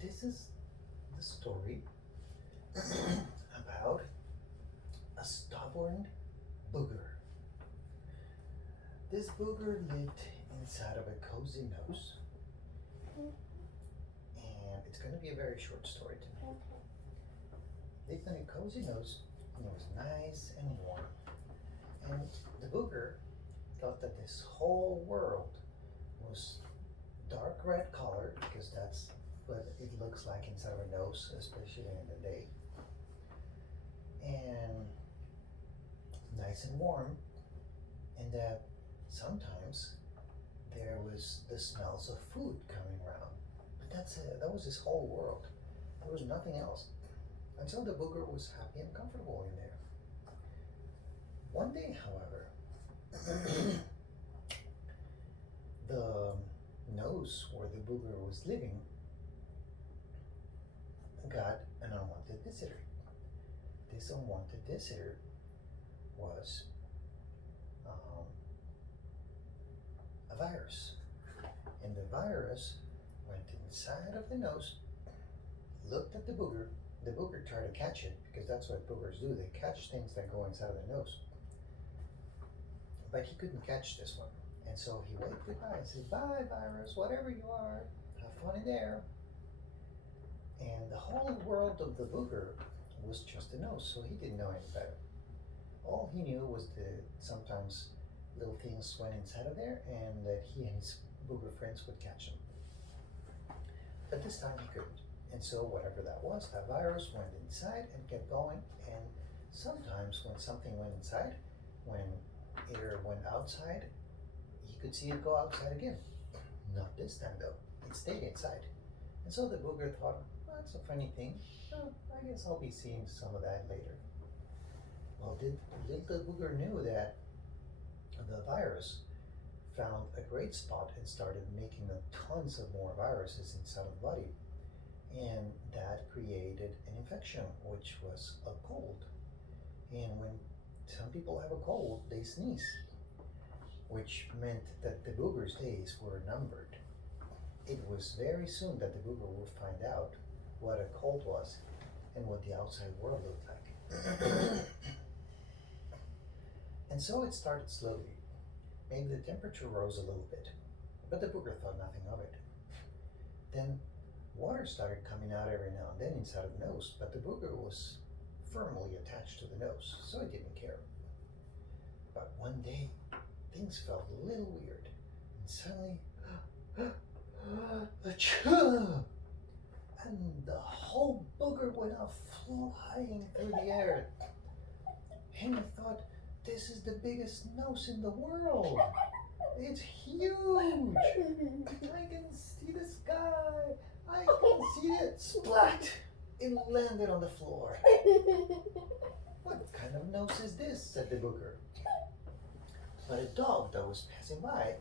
This is the story about a stubborn booger. This booger lived inside of a cozy nose, and it's going to be a very short story tonight. Lived in a cozy nose, and it was nice and warm. And the booger thought that this whole world was dark red colored because that's what it looks like inside of a nose, especially in the day, and nice and warm, and that sometimes there was the smells of food coming around. But that's it. That was his whole world. There was nothing else. Until the booger was happy and comfortable in there. One day, however, the nose where the booger was living got an unwanted visitor. This unwanted visitor was a virus. And the virus went inside of the nose, looked at the booger. The booger tried to catch it because that's what boogers do. They catch things that go inside of the nose. But he couldn't catch this one. And so he waved goodbye and said, "Bye, virus, whatever you are. Have fun in there." And the whole world of the booger was just a nose, so he didn't know any better. All he knew was that sometimes little things went inside of there and that he and his booger friends would catch them. But this time he couldn't. And so whatever that was, that virus went inside and kept going. And sometimes when something went inside, when air went outside, he could see it go outside again. Not this time though, it stayed inside. And so the booger thought, well, that's a funny thing. Oh, I guess I'll be seeing some of that later. Well, little booger knew that the virus found a great spot and started making tons of more viruses inside of the body. And that created an infection, which was a cold. And when some people have a cold, they sneeze, which meant that the booger's days were numbered. It was very soon that the booger would find out what a cold was and what the outside world looked like. And so it started slowly. Maybe the temperature rose a little bit, but the booger thought nothing of it. Then water started coming out every now and then inside of the nose, but the booger was firmly attached to the nose, so it didn't care. But one day, things felt a little weird, and suddenly, achoo! And the whole booger went off flying through the air. And he thought, this is the biggest nose in the world. It's huge. I can see the sky. I can see it. Splat! It landed on the floor. What kind of nose is this? Said the booger. But a dog that was passing by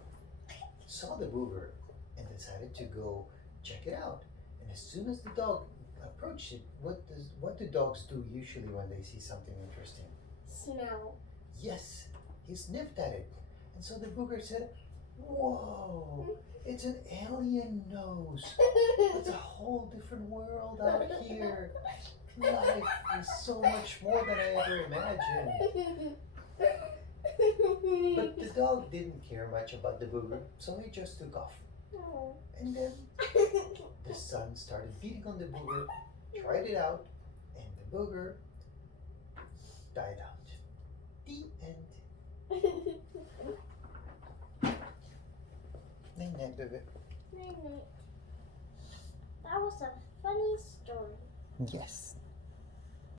saw the booger and decided to go check it out. And as soon as the dog approached it, what do dogs do usually when they see something interesting? Smell. Yes, he sniffed at it. And so the booger said, "Whoa, it's an alien nose. It's a whole different world out here. Life is so much more than I ever imagined." But the dog didn't care much about the booger, so he just took off. And then the sun started beating on the booger, tried it out, and the booger died out. The end. Night night, baby. Night night. That was a funny story. Yes.